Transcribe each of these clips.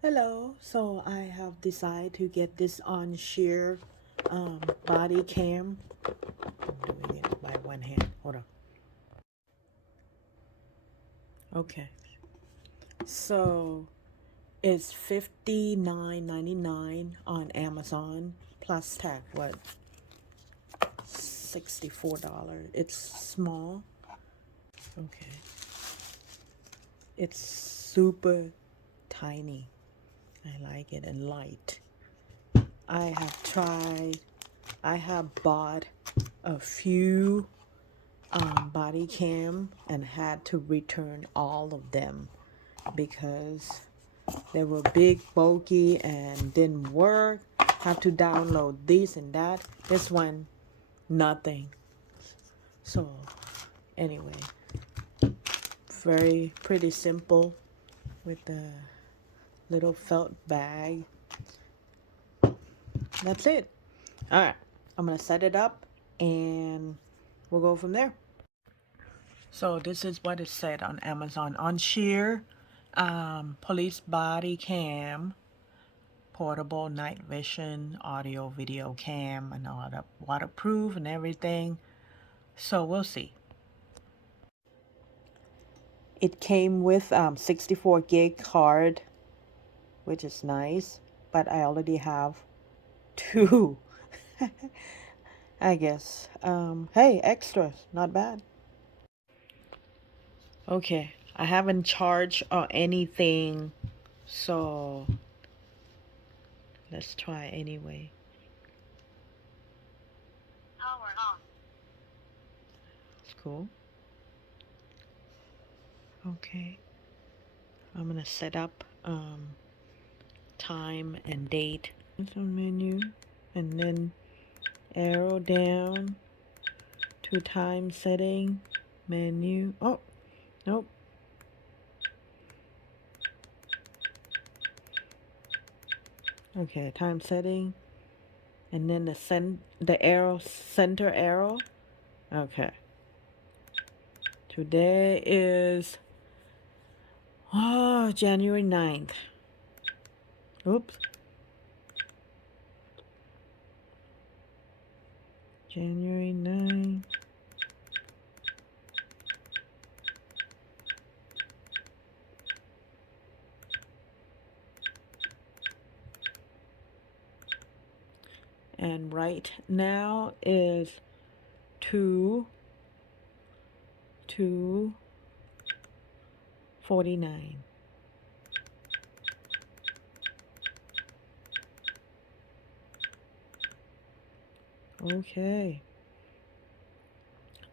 Hello, so I have decided to get this Oncheer body cam. I'm doing it by one hand. Hold on. Okay, so it's $59.99 on Amazon plus tax. What? $64. It's small. Okay, it's super tiny. I like it and light. I have tried. I have bought a few body cam and had to return all of them because they were big, bulky, and didn't work. Have to download this and that. This one, nothing. So, anyway, very pretty simple with the little felt bag. That's it. All right, I'm gonna set it up and we'll go from there. So this is what it said on Amazon. Oncheer police body cam, portable night vision, audio, video cam, and all that, waterproof and everything. So we'll see. It came with 64 gig card, which is nice, but I already have two. I guess. Hey, extras, not bad. Okay, I haven't charged or anything, so let's try anyway. It's cool. Okay, I'm gonna set up time and date. So menu, and then arrow down to time setting, menu. Oh, nope. Okay, time setting, and then the arrow, center arrow. Okay. Today is January 9th. Oops. January 9th. And right now is 2:49. Okay.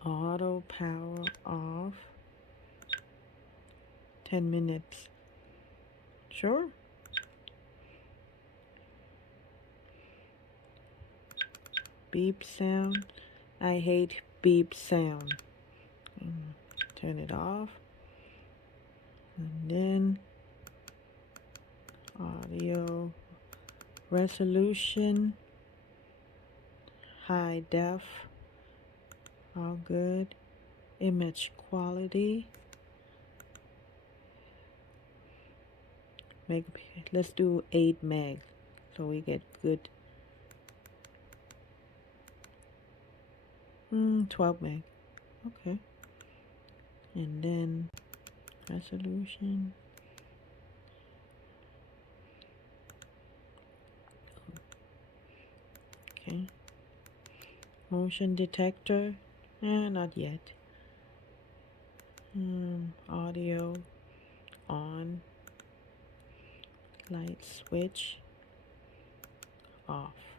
Auto power off. 10 minutes. Sure. Beep sound. I hate beep sound. Turn it off. And then audio resolution. High def. All good. Image quality. Let's do 8 meg so we get good. 12 meg. Okay. And then resolution. Okay. Motion detector. Not yet. Audio on. Light switch off.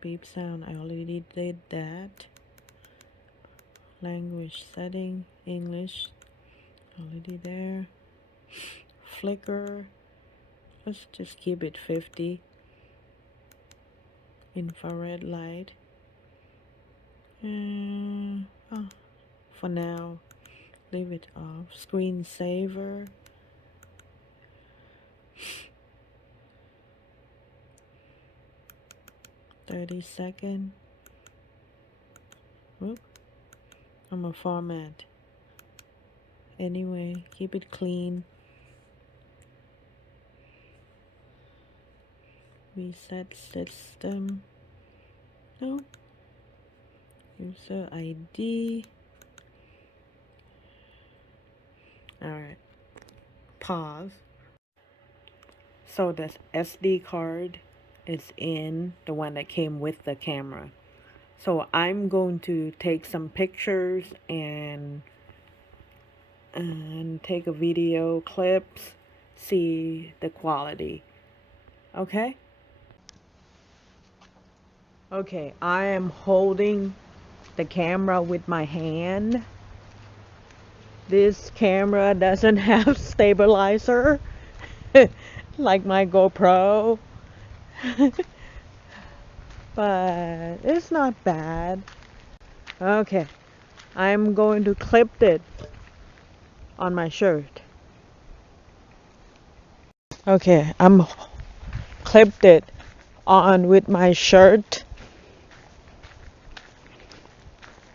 Beep sound, I already did that. Language setting, English, already there. Flicker, let's just keep it 50. Infrared light. For now, leave it off. Screensaver. "30-second. Whoop. I'm a format. Anyway, keep it clean. Reset system. No. User ID. Alright. Pause. So the SD card is in the one that came with the camera. So I'm going to take some pictures and take a video clips, see the quality. Okay? Okay, I am holding the camera with my hand. This camera doesn't have stabilizer like my GoPro. But it's not bad. Okay, I'm going to clip it on my shirt. Okay, I'm clipped it on with my shirt.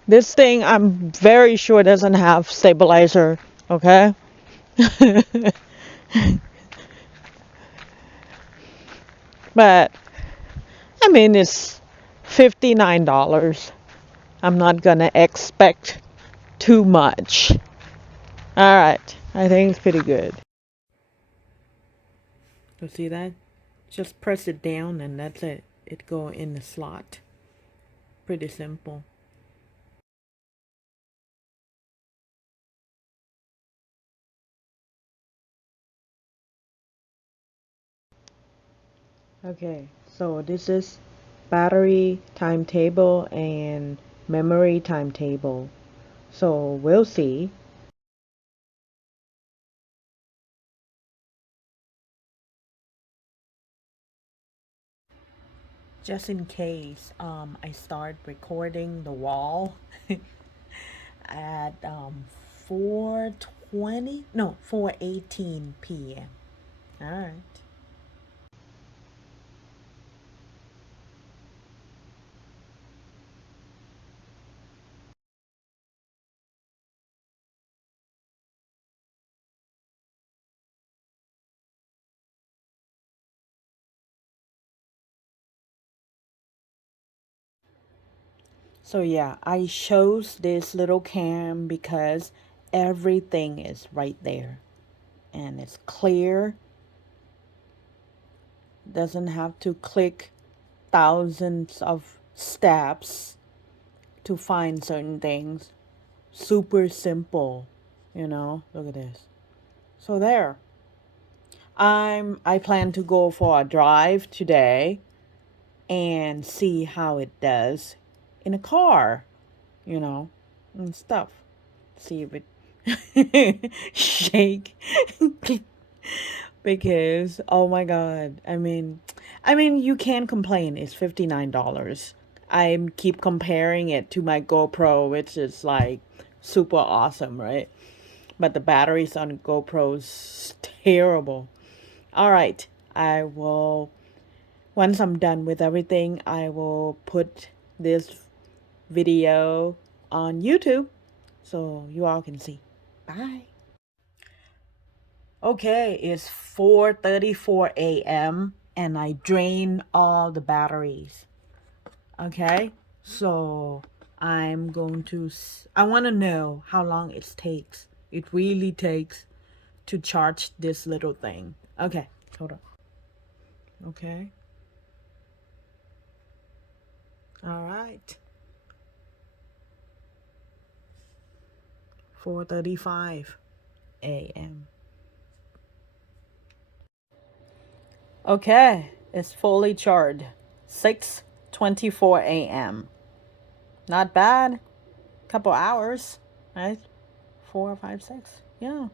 This thing I'm very sure doesn't have stabilizer, okay? But I mean it's $59. I'm not gonna expect too much. Alright, I think it's pretty good. You see that? Just press it down and that's it. It go in the slot. Pretty simple. Okay, so this is battery timetable and memory timetable. So we'll see. Just in case, I start recording the wall at 4:20, no, 4:18 p.m. All right. So yeah, I chose this little cam because everything is right there and it's clear. Doesn't have to click thousands of steps to find certain things. Super simple, Look at this. So there. I plan to go for a drive today and see how it does in a car, and stuff. See if it shake. Because oh my god, I mean you can't complain. It's $59. I keep comparing it to my GoPro, which is like super awesome, right? But the batteries on GoPro's terrible. All right, I will once I'm done with everything, I will put this video on YouTube so you all can see. Bye. Okay, it's 4:34 a.m. and I drain all the batteries. Okay? So, I want to know how long it takes. It really takes to charge this little thing. Okay, hold on. Okay. All right. 4:35 a.m. Okay, it's fully charged. 6:24 a.m. Not bad. Couple hours, right? 4, 5, 6. Yeah.